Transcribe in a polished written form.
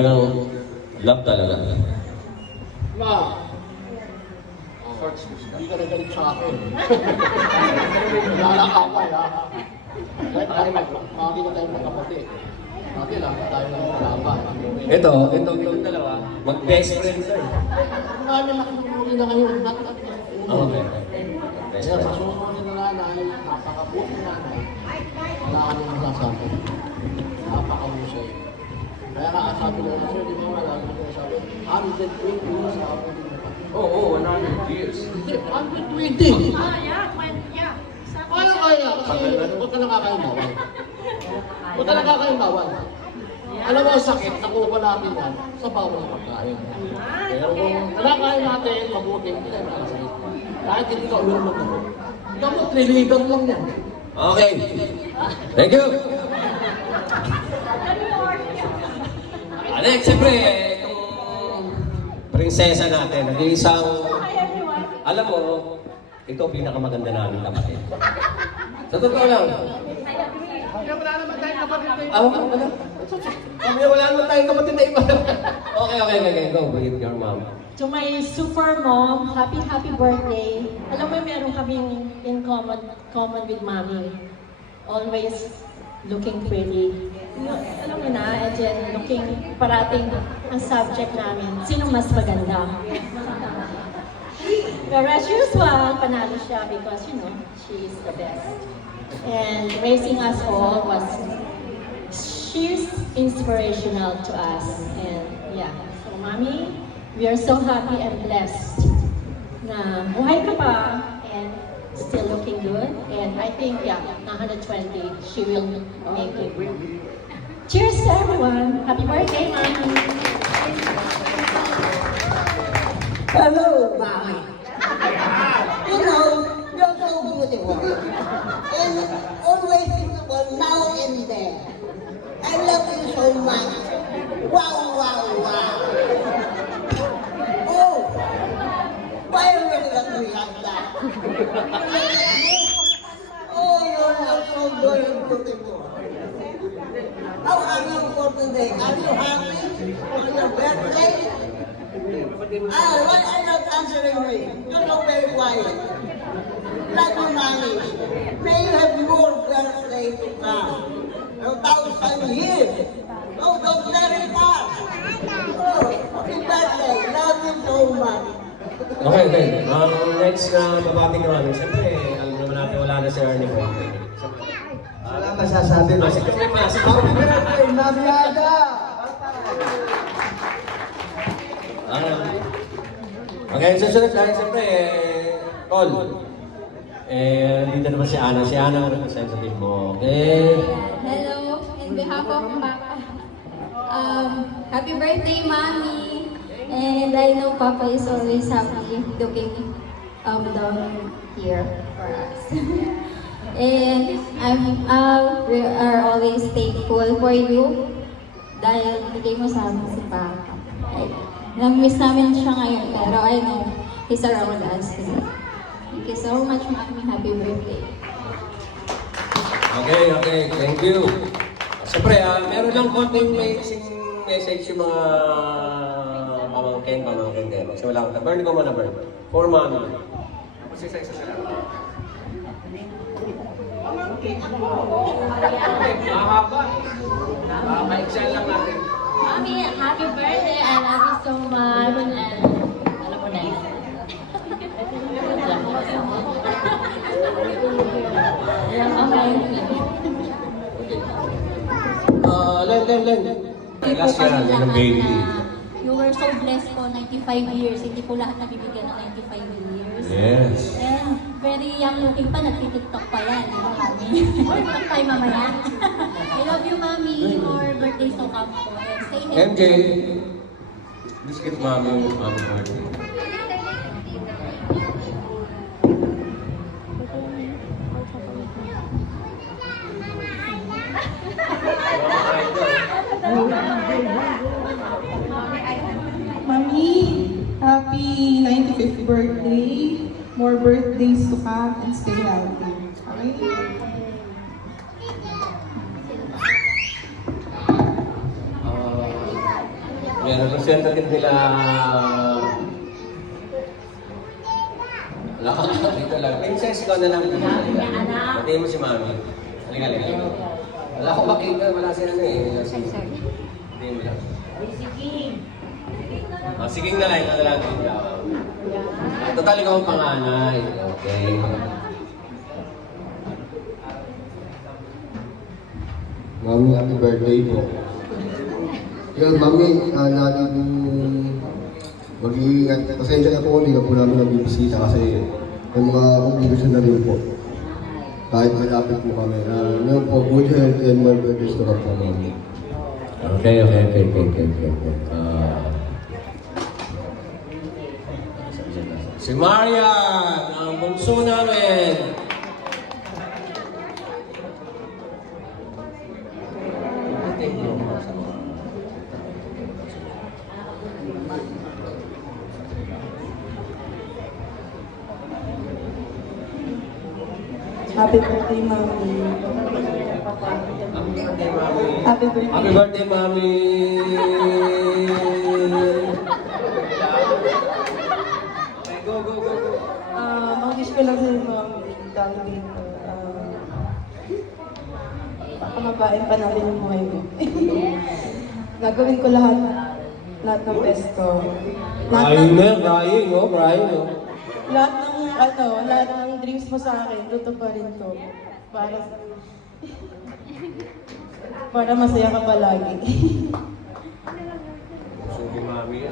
Talagang love talaga. Ma, hindi ka nagalit sa akin. Lalakaway ha. Kahit tayo makakita tayo magkapatid. Dati lang, tayo lang malaban. Ito dalawa, mag-best friend tayo. Marami nakinuuli na ngayon. Okay. Best Kaya sa friend. susunod na nanay, napakabuti nanay. Wala kami masasabi. Napakahusay. Kaya nga, sabi ko na sir, di ba wala ko sabi, 120 years ako din. Oo, 100 years. Hindi, 120! Yeah. Kaya, kasi huwag ka nakakaimawan. Huwag ka nakakaimawan. Alam mo ang sakit, nakuha natin yan sa bawal pagkain. Pero kung nakakain natin, mabuti, hindi tayo nakakasakit. Kahit hindi ka ulo mo gamot. Gamot, niligan lang yan. Okay. Thank you. Alex, siyempre, itong prinsesa natin, nag-iisang, alam mo, ito ang pinakamaganda namin kapatid. Sa totoo lang. Wala naman tayong kapatid na Wala. Kami wala naman tayong kapatid na iba. Okay, go with your mom. To my super mom, happy birthday. Alam mo, meron kaming in common with mommy. Always looking pretty. Alam mo na, and then looking parating ang subject namin. Sino mas maganda? Pero as usual, panalo siya because, she is the best. And raising us all she's inspirational to us. And yeah, so mommy, we are so happy and blessed na buhay ka pa and still looking good. And I think, 120, she will make it. Cheers to everyone. Happy birthday, mommy. Hello, mommy. You're so beautiful. And always beautiful now and then. I love you so much. Wow. Oh, why are you looking like that? Oh, you're so very beautiful. How are you for today? Are you happy for your birthday? Why are you not answering me? You're so very quiet. Like your mommy. May you have more birthday to come. 1,000 years. Oh, don't let it pass. Oh, happy birthday. Love you so much. Okay. Next na babati naman. Siyempre, alam naman natin wala na si Ernie mo. Wala masasabi mo. Masik kami, masik Happy kami. birthday, Mami Ada! Okay, susunod tayo siyempre, Tol. Dito naman si Ana. Si Ana ang representative mo. Okay. Hello, in behalf of Papa. Happy birthday, Mommy! And I know Papa is always happy looking down here for us. And we are always thankful for you dahil bigay mo sa amin si Papa. Nag-miss namin siya ngayon, pero I know he's around us. Thank you so much, Mommy. Happy birthday. Okay. Thank you. Siyempre, meron lang konting message yung mga pamangkin din. Magsimula ko. Burn ko muna, burn. For Mami. Tapos isa-isa sila. Mahaba. Maiksan lang natin. Mommy, happy birthday. I love you so much. And alam mo na yun. Len. Last year, yan ang baby. You were so blessed po, 95 years. Hindi po lahat nabibigyan ng 95 years. Yes. And very young looking pa, nagtitiktok pa yan. Di ba, Mami? TikTok tayo mamaya. I love you, Mami. More birthdays to come po. And stay healthy. MJ, please give Mami birthday. Mami, happy 95th birthday. More birthdays to come and stay healthy. Okay? Yan, representative nila. Wala ka na, dito lang. Princess, ikaw na lang. Patayin mo si Mami. Halika, halika. Wala akong makita, wala si ano eh. Wala si... Patayin mo lang. Sige na lang, ikaw na lang. Total, ikaw ang panganay. Okay. Mami, happy birthday po. Yun, Mami, natin mag-iingat. Pasensya na po, hindi na po namin nabibisita kasi may mga obligasyon na rin po. Kahit malapit po kami. Ngayon po, good health and more birthdays to come po, Mami. Okay. Si Marian, ang bunso namin. Happy birthday, Mommy. Happy birthday. Happy birthday, Mami! Okay, go. Ang wish ko lang sa Mommy, dahil dito, pamabain pa natin yung buhay mo. Gagawin ko lahat ng best ko. Brian, no? Lahat ng dreams mo sa akin, tutuparin ko. Para masaya ka palagi. Sige, Mami.